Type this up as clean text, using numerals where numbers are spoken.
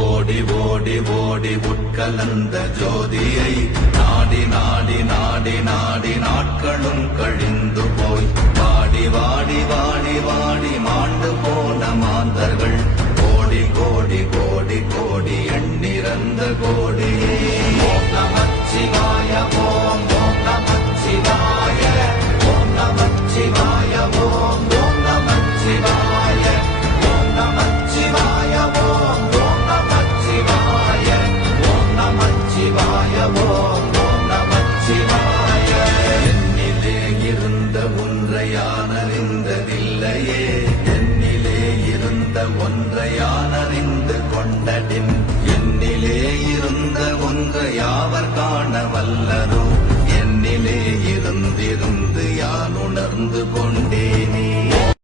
ஓடி ஓடி ஓடி உட்கலந்த ஜோதியை நாடி நாடி நாடி நாடி நாட்களும் கழிந்து போய் வாடி வாடி வாடி வாடி மாண்டு போன மாந்தர்கள் கோடி கோடி கோடி கோடி எண்ணிறந்த கோடியே. ஓம் நமச்சிவாய ஓம் ஓம் நமச்சிவாய ஓம் நமச்சிவாய ஓம் ஓம் நமச்சிவாய ஓம் நமச்சிவாய ஓம் ஓம் நமச்சிவாய ஓம் நமச்சிவாய ஓம் ஓம் நமச்சிவாய. என்னிலே இருந்த ஒன்றை யான் அறிந்ததில்லையே, என்னிலே இருந்த ஒன்றை யான் அறிந்து கொண்டடின், என்னிலே இருந்த ஒன்றை யாவர் காண வல்லரோ, என்னிலே இருந்திருந்து யான் உணர்ந்து கொண்டே.